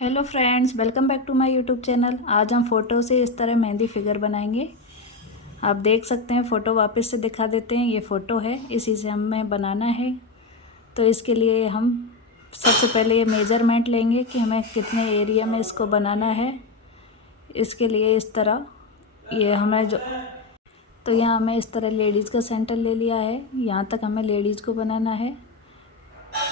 Hello friends, welcome back to my YouTube channel. आज हम photo से इस तरह मेहंदी फिगर बनाएंगे। आप देख सकते हैं, फ़ोटो वापस से दिखा देते हैं। ये फ़ोटो है, इसी से हमें बनाना है। तो इसके लिए हम सबसे पहले ये मेजरमेंट लेंगे कि हमें कितने एरिया में इसको बनाना है। इसके लिए इस तरह ये हमें जो तो यहाँ हमें इस तरह लेडीज़ का सेंटर ले लिया है। यहाँ तक हमें लेडीज़ को बनाना है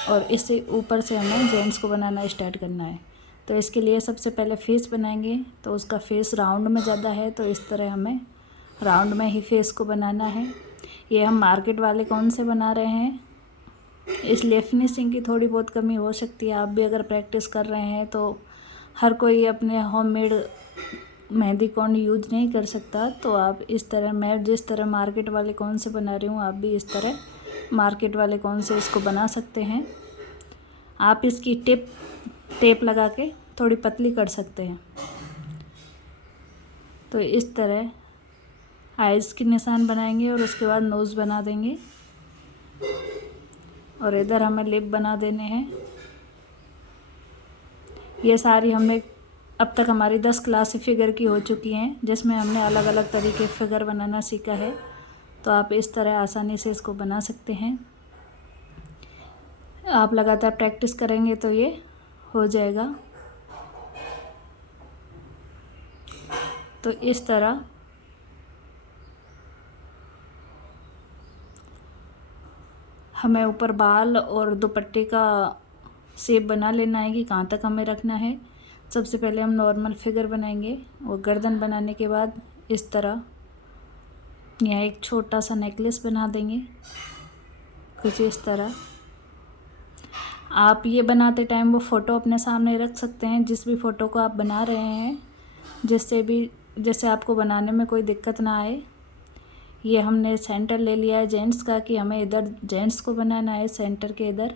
और इससे ऊपर से हमें जेंट्स को बनाना स्टार्ट करना है। तो इसके लिए सबसे पहले फेस बनाएंगे। तो उसका फेस राउंड में ज़्यादा है, तो इस तरह हमें राउंड में ही फेस को बनाना है। ये हम मार्केट वाले कौन से बना रहे हैं, इसलिए फिनिशिंग की थोड़ी बहुत कमी हो सकती है। आप भी अगर प्रैक्टिस कर रहे हैं तो हर कोई अपने होममेड मेहंदी कौन यूज नहीं कर सकता। तो आप इस तरह, मैं जिस तरह मार्केट वाले कौन से बना रही हूँ, आप भी इस तरह मार्केट वाले कौन से इसको बना सकते हैं। आप इसकी टेप लगा के थोड़ी पतली कर सकते हैं। तो इस तरह आइज़ के निशान बनाएंगे और उसके बाद नोज़ बना देंगे और इधर हमें लिप बना देने हैं। ये सारी हमें अब तक हमारी 10 क्लास फिगर की हो चुकी हैं, जिसमें हमने अलग अलग तरीके फिगर बनाना सीखा है। तो आप इस तरह आसानी से इसको बना सकते हैं। आप लगातार प्रैक्टिस करेंगे तो ये हो जाएगा। तो इस तरह हमें ऊपर बाल और दुपट्टे का शेप बना लेना है कि कहाँ तक हमें रखना है। सबसे पहले हम नॉर्मल फिगर बनाएंगे और गर्दन बनाने के बाद इस तरह यहाँ एक छोटा सा नेकलेस बना देंगे, कुछ इस तरह। आप ये बनाते टाइम वो फ़ोटो अपने सामने रख सकते हैं, जिस भी फ़ोटो को आप बना रहे हैं, जैसे आपको बनाने में कोई दिक्कत ना आए। ये हमने सेंटर ले लिया है जेंट्स का कि हमें इधर जेंट्स को बनाना है, सेंटर के इधर।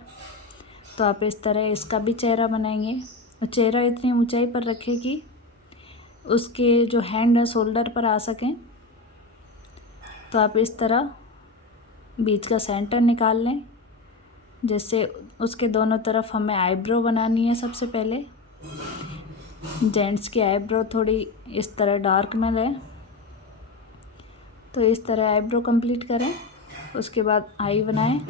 तो आप इस तरह इसका भी चेहरा बनाएंगे और चेहरा इतनी ऊंचाई पर रखें कि उसके जो हैंड है शोल्डर पर आ सकें। तो आप इस तरह बीच का सेंटर निकाल लें, जैसे उसके दोनों तरफ हमें आईब्रो बनानी है। सबसे पहले जेंट्स की आईब्रो थोड़ी इस तरह डार्क में लें। तो इस तरह आईब्रो कंप्लीट करें, उसके बाद आई बनाएं।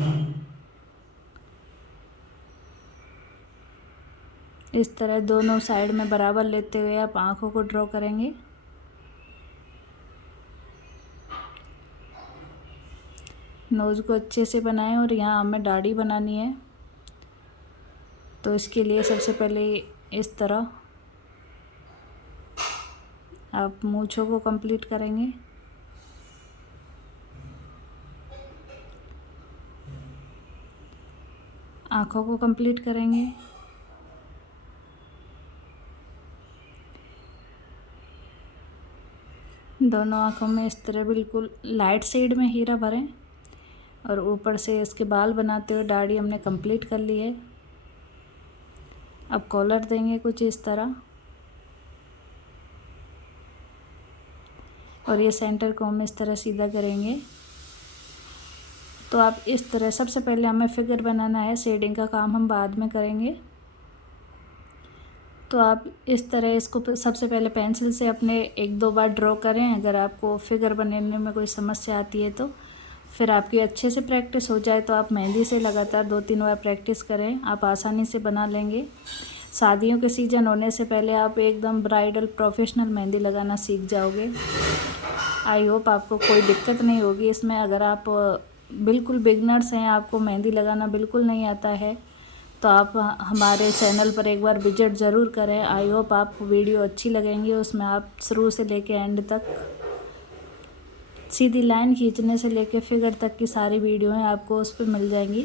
इस तरह दोनों साइड में बराबर लेते हुए आप आँखों को ड्रॉ करेंगे। नोज़ को अच्छे से बनाएं और यहाँ हमें दाढ़ी बनानी है। तो इसके लिए सबसे पहले इस तरह आप मूंछों को कंप्लीट करेंगे। आँखों को कंप्लीट करेंगे। दोनों आँखों में इस तरह बिल्कुल लाइट शेड में हीरा भरें और ऊपर से इसके बाल बनाते हुए दाढ़ी हमने कंप्लीट कर ली है। अब कॉलर देंगे कुछ इस तरह और ये सेंटर को हम इस तरह सीधा करेंगे। तो आप इस तरह, सबसे पहले हमें फिगर बनाना है, शेडिंग का काम हम बाद में करेंगे। तो आप इस तरह इसको सबसे पहले पेंसिल से अपने 1-2 बार ड्रॉ करें। अगर आपको फिगर बनाने में कोई समस्या आती है तो फिर आपकी अच्छे से प्रैक्टिस हो जाए तो आप मेहंदी से लगातार 2-3 बार प्रैक्टिस करें, आप आसानी से बना लेंगे। शादियों के सीज़न होने से पहले आप एकदम ब्राइडल प्रोफेशनल मेहंदी लगाना सीख जाओगे। आई होप आपको कोई दिक्कत नहीं होगी इसमें। अगर आप बिल्कुल बिगनर्स हैं, आपको मेहंदी लगाना बिल्कुल नहीं आता है, तो आप हमारे चैनल पर एक बार विजिट ज़रूर करें। आई होप आपको वीडियो अच्छी लगेंगी। उसमें आप शुरू से लेके एंड तक, सीधी लाइन खींचने से लेके फिगर तक की सारी वीडियोएं आपको उस पर मिल जाएंगी।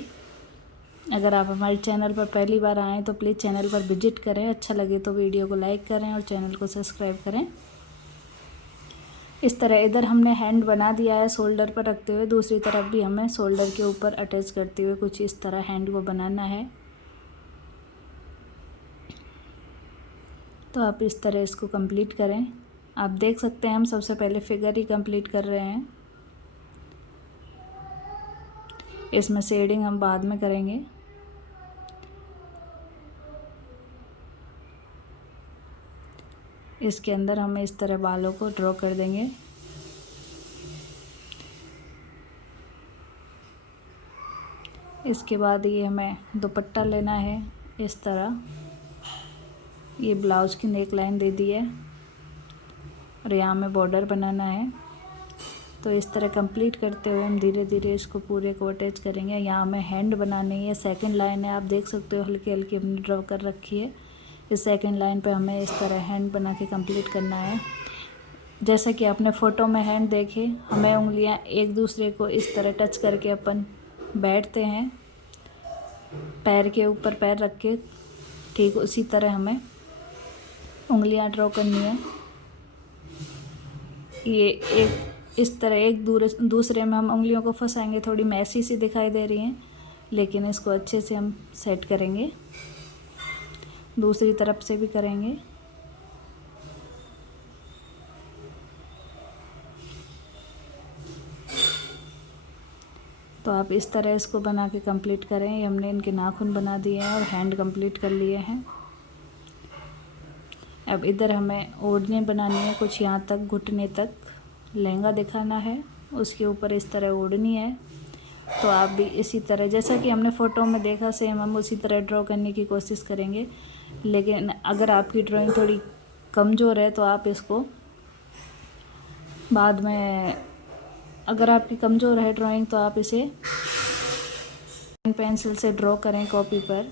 अगर आप हमारे चैनल पर पहली बार आएँ तो प्लीज़ चैनल पर विजिट करें। अच्छा लगे तो वीडियो को लाइक करें और चैनल को सब्सक्राइब करें। इस तरह इधर हमने हैंड बना दिया है शोल्डर पर रखते हुए, दूसरी तरफ भी हमें शोल्डर के ऊपर अटैच करते हुए कुछ इस तरह हैंड को बनाना है। तो आप इस तरह इसको कंप्लीट करें। आप देख सकते हैं हम सबसे पहले फिगर ही कंप्लीट कर रहे हैं, इसमें शेडिंग हम बाद में करेंगे। इसके अंदर हम इस तरह बालों को ड्रॉ कर देंगे। इसके बाद ये हमें दुपट्टा लेना है इस तरह। ये ब्लाउज की नेक लाइन दे दी है और यहाँ में बॉर्डर बनाना है। तो इस तरह कंप्लीट करते हुए हम धीरे धीरे इसको पूरे को अटैच करेंगे। यहाँ हमें हैंड बनानी है, सेकंड लाइन है, आप देख सकते हो हल्की हल्की हमने ड्रॉ कर रखी है। इस सेकंड लाइन पे हमें इस तरह हैंड बना के कंप्लीट करना है। जैसा कि आपने फ़ोटो में हैंड देखे, हमें उंगलियां एक दूसरे को इस तरह टच करके अपन बैठते हैं, पैर के ऊपर पैर रख के, ठीक उसी तरह हमें उंगलियां ड्रॉ करनी है। ये एक इस तरह एक दूसरे में हम उंगलियों को फंसाएंगे, थोड़ी मैसी सी दिखाई दे रही हैं, लेकिन इसको अच्छे से हम सेट करेंगे। दूसरी तरफ से भी करेंगे। तो आप इस तरह इसको बना के कंप्लीट करें। ये हमने इनके नाखून बना दिए हैं और हैंड कंप्लीट कर लिए हैं। अब इधर हमें ओढ़नी बनानी है, कुछ यहाँ तक घुटने तक लहंगा दिखाना है, उसके ऊपर इस तरह ओढ़नी है। तो आप भी इसी तरह, जैसा कि हमने फ़ोटो में देखा सेम, हम उसी तरह ड्रॉ करने की कोशिश करेंगे। लेकिन अगर आपकी ड्राइंग थोड़ी कमज़ोर है तो आप इसको बाद में, अगर आपकी कमज़ोर है ड्राइंग तो आप इसे पेंसिल से ड्रॉ करें कॉपी पर।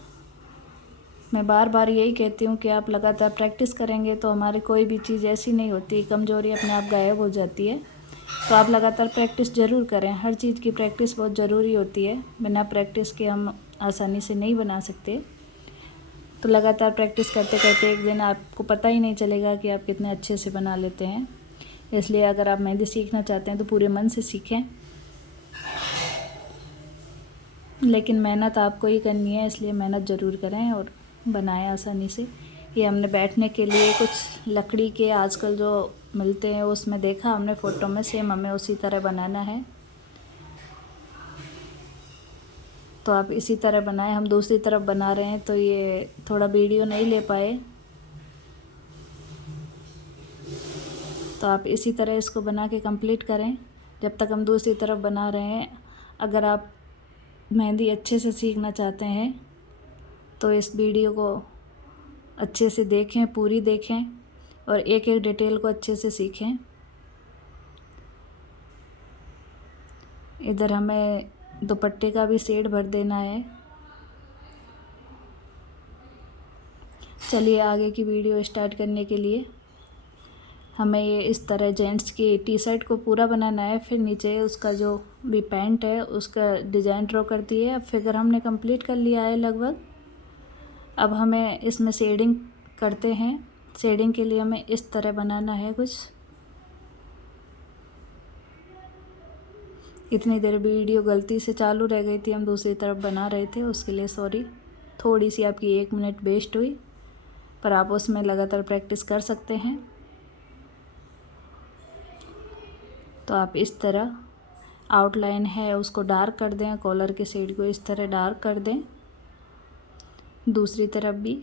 मैं बार बार यही कहती हूँ कि आप लगातार प्रैक्टिस करेंगे तो हमारी कोई भी चीज़ ऐसी नहीं होती, कमज़ोरी अपने आप गायब हो जाती है। तो आप लगातार प्रैक्टिस ज़रूर करें, हर चीज़ की प्रैक्टिस बहुत ज़रूरी होती है। बिना प्रैक्टिस के हम आसानी से नहीं बना सकते। तो लगातार प्रैक्टिस करते करते एक दिन आपको पता ही नहीं चलेगा कि आप कितने अच्छे से बना लेते हैं। इसलिए अगर आप मेहंदी सीखना चाहते हैं तो पूरे मन से सीखें, लेकिन मेहनत आपको ही करनी है, इसलिए मेहनत ज़रूर करें और बनाएं आसानी से। ये हमने बैठने के लिए कुछ लकड़ी के आजकल जो मिलते हैं उसमें देखा हमने फ़ोटो में, सेम हमें उसी तरह बनाना है। तो आप इसी तरह बनाएं। हम दूसरी तरफ बना रहे हैं तो ये थोड़ा वीडियो नहीं ले पाए, तो आप इसी तरह इसको बना के कंप्लीट करें जब तक हम दूसरी तरफ बना रहे हैं। अगर आप मेहंदी अच्छे से सीखना चाहते हैं तो इस वीडियो को अच्छे से देखें, पूरी देखें और एक एक डिटेल को अच्छे से सीखें। इधर हमें दुपट्टे का भी शेड भर देना है। चलिए आगे की वीडियो स्टार्ट करने के लिए हमें ये इस तरह जेंट्स की टी शर्ट को पूरा बनाना है। फिर नीचे उसका जो भी पैंट है उसका डिज़ाइन ड्रॉ कर दिए। अब फिगर हमने कंप्लीट कर लिया है लगभग। अब हमें इसमें शेडिंग करते हैं। शेडिंग के लिए हमें इस तरह बनाना है कुछ। इतनी देर वीडियो गलती से चालू रह गई थी, हम दूसरी तरफ बना रहे थे, उसके लिए सॉरी। थोड़ी सी आपकी 1 मिनट वेस्ट हुई, पर आप उसमें लगातार प्रैक्टिस कर सकते हैं। तो आप इस तरह आउटलाइन है उसको डार्क कर दें, कॉलर के शेड को इस तरह डार्क कर दें, दूसरी तरफ भी।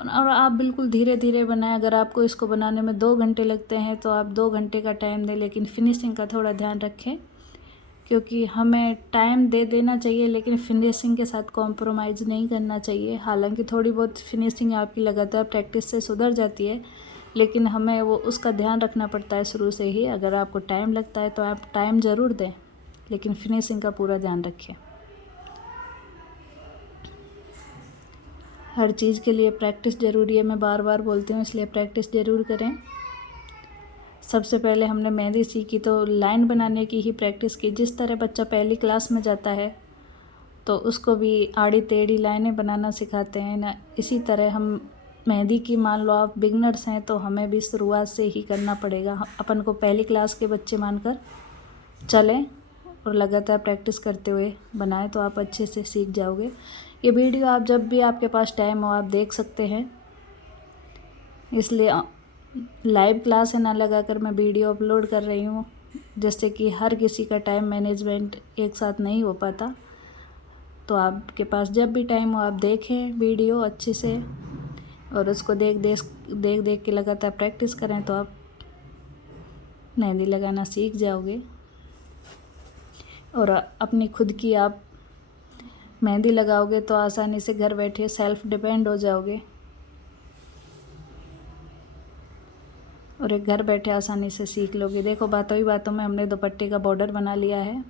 और आप बिल्कुल धीरे धीरे बनाएं। अगर आपको इसको बनाने में 2 घंटे लगते हैं तो आप 2 घंटे का टाइम दें, लेकिन फिनिशिंग का थोड़ा ध्यान रखें, क्योंकि हमें टाइम दे देना चाहिए लेकिन फिनिशिंग के साथ कॉम्प्रोमाइज़ नहीं करना चाहिए। हालांकि थोड़ी बहुत फिनिशिंग आपकी लगातार प्रैक्टिस से सुधर जाती है, लेकिन हमें वो उसका ध्यान रखना पड़ता है शुरू से ही। अगर आपको टाइम लगता है तो आप टाइम ज़रूर दें, लेकिन फिनिशिंग का पूरा ध्यान रखें। हर चीज़ के लिए प्रैक्टिस ज़रूरी है, मैं बार बार बोलती हूँ, इसलिए प्रैक्टिस ज़रूर करें। सबसे पहले हमने मेहंदी सीखी तो लाइन बनाने की ही प्रैक्टिस की। जिस तरह बच्चा पहली क्लास में जाता है तो उसको भी आड़ी टेढ़ी लाइनें बनाना सिखाते हैं ना, इसी तरह हम मेहंदी की, मान लो आप बिगनर्स हैं तो हमें भी शुरुआत से ही करना पड़ेगा। अपन को पहली क्लास के बच्चे मानकर चलें और लगातार प्रैक्टिस करते हुए बनाएं तो आप अच्छे से सीख जाओगे। ये वीडियो आप जब भी आपके पास टाइम हो आप देख सकते हैं, इसलिए लाइव क्लास है ना लगाकर मैं वीडियो अपलोड कर रही हूँ, जिससे कि हर किसी का टाइम मैनेजमेंट एक साथ नहीं हो पाता। तो आपके पास जब भी टाइम हो आप देखें वीडियो अच्छे से। और उसको देख देख के लगातार प्रैक्टिस करें तो आप मेहंदी लगाना सीख जाओगे और अपनी खुद की आप मेहंदी लगाओगे तो आसानी से घर बैठे सेल्फ डिपेंड हो जाओगे और एक घर बैठे आसानी से सीख लोगे। देखो बातों ही बातों में हमने दुपट्टे का बॉर्डर बना लिया है।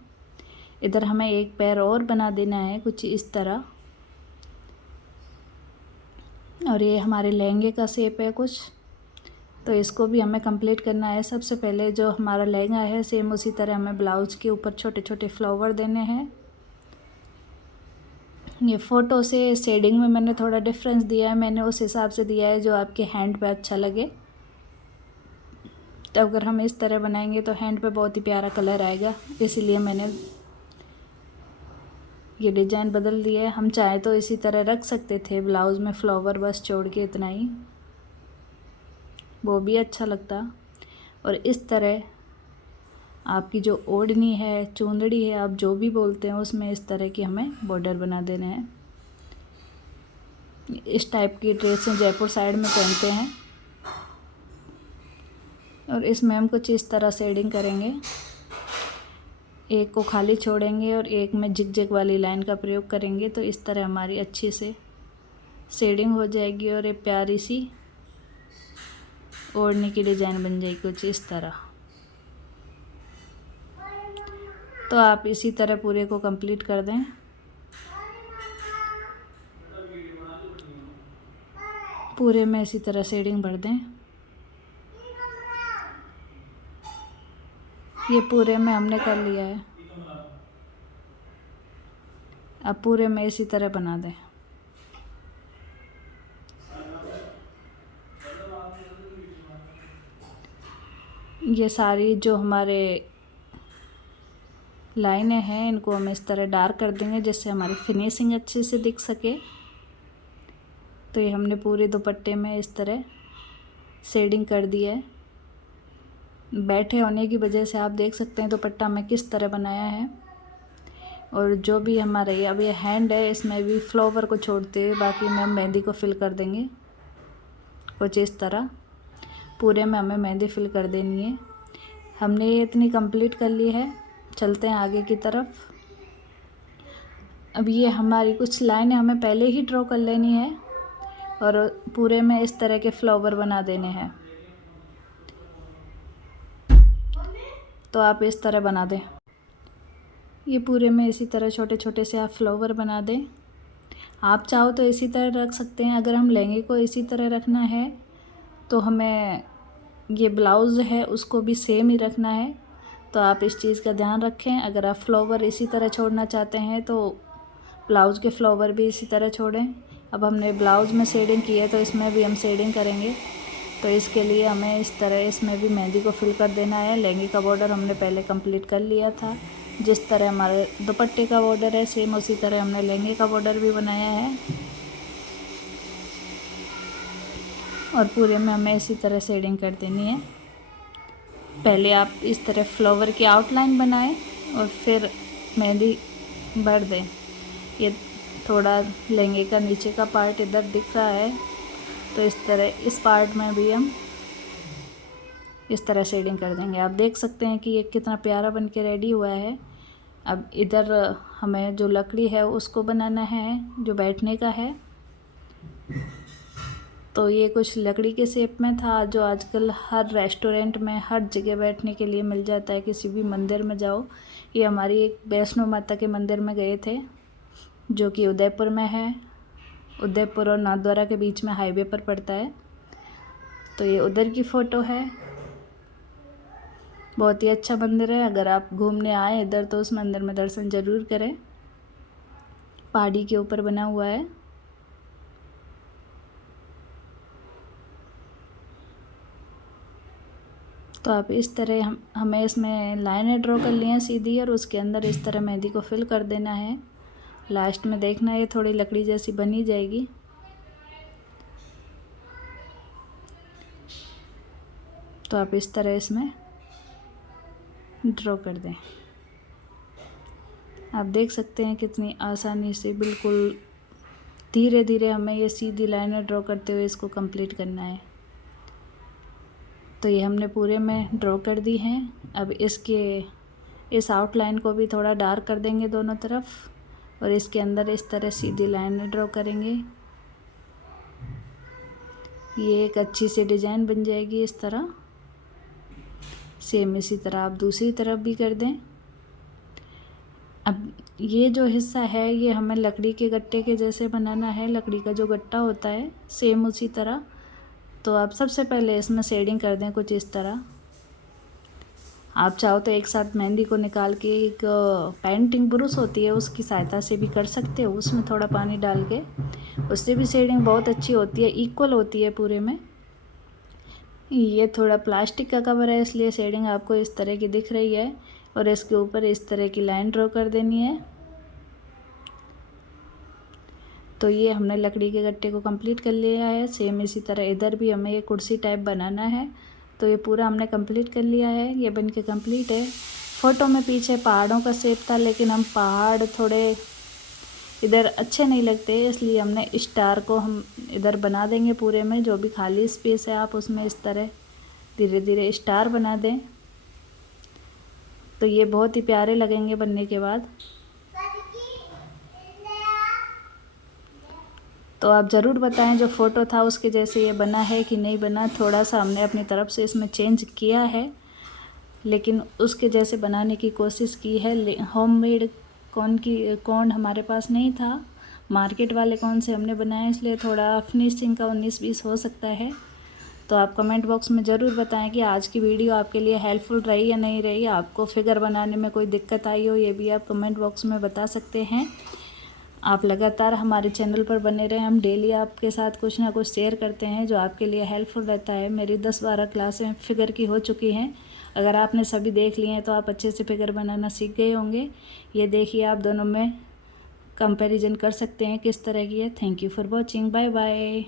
इधर हमें एक पैर और बना देना है कुछ इस तरह, और ये हमारे लहंगे का शेप है कुछ, तो इसको भी हमें कंप्लीट करना है। सबसे पहले जो हमारा लहंगा है सेम उसी तरह हमें ब्लाउज के ऊपर छोटे छोटे फ्लावर देने हैं। ये फ़ोटो से शेडिंग में मैंने थोड़ा डिफरेंस दिया है, मैंने उस हिसाब से दिया है जो आपके हैंड पे अच्छा लगे। तो अगर हम इस तरह बनाएंगे तो हैंड पे बहुत ही प्यारा कलर आएगा, इसीलिए मैंने ये डिज़ाइन बदल दिया है। हम चाहे तो इसी तरह रख सकते थे ब्लाउज़ में फ्लावर बस छोड़ के, इतना ही, वो भी अच्छा लगता। और इस तरह आपकी जो ओढ़नी है, चुंदड़ी है, आप जो भी बोलते हैं, उसमें इस तरह की हमें बॉर्डर बना देना है। इस टाइप की ड्रेसें जयपुर साइड में पहनते हैं और इसमें हम कुछ इस तरह शेडिंग करेंगे। एक को खाली छोड़ेंगे और एक में जिग वाली लाइन का प्रयोग करेंगे, तो इस तरह हमारी अच्छी से शेडिंग हो जाएगी और एक प्यारी सी ओढ़नी की डिज़ाइन बन जाएगी कुछ इस तरह। तो आप इसी तरह पूरे को कंप्लीट कर दें। पूरे में इसी तरह शेडिंग भर दें। ये पूरे में हमने कर लिया है, अब पूरे में इसी तरह बना दें। ये सारी जो हमारे लाइनें हैं इनको हम इस तरह डार्क कर देंगे जिससे हमारी फिनिशिंग अच्छे से दिख सके। तो ये हमने पूरे दुपट्टे में इस तरह शेडिंग कर दी है। बैठे होने की वजह से आप देख सकते हैं दुपट्टा में किस तरह बनाया है। और जो भी हमारा ये अब ये हैंड है इसमें भी फ्लावर को छोड़ते हुए बाकी में हम मेहंदी को फिल कर देंगे कुछ इस तरह। पूरे में हमें मेहंदी फिल कर देनी है। हमने ये इतनी कंप्लीट कर ली है। चलते हैं आगे की तरफ। अब ये हमारी कुछ लाइनें हमें पहले ही ड्रॉ कर लेनी है और पूरे में इस तरह के फ्लावर बना देने हैं। तो आप इस तरह बना दें। ये पूरे में इसी तरह छोटे छोटे से आप फ्लावर बना दें। आप चाहो तो इसी तरह रख सकते हैं। अगर हम लहंगे को इसी तरह रखना है तो हमें ये ब्लाउज़ है उसको भी सेम ही रखना है, तो आप इस चीज़ का ध्यान रखें। अगर आप फ्लावर इसी तरह छोड़ना चाहते हैं तो ब्लाउज़ के फ्लावर भी इसी तरह छोड़ें। अब हमने ब्लाउज़ में शेडिंग की है तो इसमें भी हम शेडिंग करेंगे। तो इसके लिए हमें इस तरह इसमें भी मेहंदी को फिल कर देना है। लहंगे का बॉर्डर हमने पहले कंप्लीट कर लिया था। जिस तरह हमारे दुपट्टे का बॉर्डर है सेम उसी तरह हमने लहंगे का बॉर्डर भी बनाया है और पूरे में हमें इसी तरह शेडिंग कर देनी है। पहले आप इस तरह फ्लावर की आउटलाइन बनाएं और फिर मेहंदी भर दें। ये थोड़ा लहंगे का नीचे का पार्ट इधर दिख रहा है तो इस तरह इस पार्ट में भी हम इस तरह शेडिंग कर देंगे। आप देख सकते हैं कि ये कितना प्यारा बन के रेडी हुआ है। अब इधर हमें जो लकड़ी है उसको बनाना है जो बैठने का है। तो ये कुछ लकड़ी के शेप में था जो आजकल हर रेस्टोरेंट में हर जगह बैठने के लिए मिल जाता है। किसी भी मंदिर में जाओ, ये हमारी एक वैष्णो माता के मंदिर में गए थे जो कि उदयपुर में है। उदयपुर और नाथद्वारा के बीच में हाईवे पर पड़ता है। तो ये उधर की फ़ोटो है। बहुत ही अच्छा मंदिर है। अगर आप घूमने आए इधर तो उस मंदिर में दर्शन ज़रूर करें। पहाड़ी के ऊपर बना हुआ है। तो आप इस तरह हमें इसमें लाइनें ड्रॉ कर ली हैं सीधी और उसके अंदर इस तरह मेहंदी को फिल कर देना है। लास्ट में देखना ये थोड़ी लकड़ी जैसी बनी जाएगी। तो आप इस तरह इसमें ड्रॉ कर दें। आप देख सकते हैं कितनी आसानी से बिल्कुल धीरे धीरे हमें ये सीधी लाइनें ड्रॉ करते हुए इसको कंप्लीट करना है। तो ये हमने पूरे में ड्रॉ कर दी हैं। अब इस आउटलाइन को भी थोड़ा डार्क कर देंगे दोनों तरफ और इसके अंदर इस तरह सीधी लाइनें ड्रॉ करेंगे। ये एक अच्छी सी डिज़ाइन बन जाएगी इस तरह। सेम इसी तरह आप दूसरी तरफ भी कर दें। अब ये जो हिस्सा है ये हमें लकड़ी के गट्टे के जैसे बनाना है, लकड़ी का जो गट्टा होता है सेम उसी तरह। तो आप सबसे पहले इसमें शेडिंग कर दें कुछ इस तरह। आप चाहो तो एक साथ मेहंदी को निकाल के एक पेंटिंग ब्रश होती है उसकी सहायता से भी कर सकते हो, उसमें थोड़ा पानी डाल के, उससे भी शेडिंग बहुत अच्छी होती है, इक्वल होती है पूरे में। ये थोड़ा प्लास्टिक का कवर है इसलिए शेडिंग आपको इस तरह की दिख रही है और इसके ऊपर इस तरह की लाइन ड्रॉ कर देनी है। तो ये हमने लकड़ी के गट्टे को कंप्लीट कर लिया है। सेम इसी तरह इधर भी हमें ये कुर्सी टाइप बनाना है। तो ये पूरा हमने कंप्लीट कर लिया है, ये बन के कंप्लीट है। फ़ोटो में पीछे पहाड़ों का शेप था लेकिन हम पहाड़ थोड़े इधर अच्छे नहीं लगते, इसलिए हमने स्टार को हम इधर बना देंगे पूरे में। जो भी खाली स्पेस है आप उसमें इस तरह धीरे धीरे स्टार बना दें। तो ये बहुत ही प्यारे लगेंगे बनने के बाद। तो आप ज़रूर बताएं जो फ़ोटो था उसके जैसे ये बना है कि नहीं बना। थोड़ा सा हमने अपनी तरफ से इसमें चेंज किया है लेकिन उसके जैसे बनाने की कोशिश की है। होममेड कोन हमारे पास नहीं था, मार्केट वाले कोन से हमने बनाया, इसलिए थोड़ा फिनिशिंग का 19-20 हो सकता है। तो आप कमेंट बॉक्स में ज़रूर बताएं कि आज की वीडियो आपके लिए हेल्पफुल रही या नहीं रही। आपको फिगर बनाने में कोई दिक्कत आई हो ये भी आप कमेंट बॉक्स में बता सकते हैं। आप लगातार हमारे चैनल पर बने रहें, हम डेली आपके साथ कुछ ना कुछ शेयर करते हैं जो आपके लिए हेल्पफुल रहता है। मेरी 10-12 क्लासें फिगर की हो चुकी हैं, अगर आपने सभी देख लिए हैं तो आप अच्छे से फिगर बनाना सीख गए होंगे। ये देखिए आप दोनों में कंपैरिजन कर सकते हैं किस तरह की है। Thank you for watching, bye bye.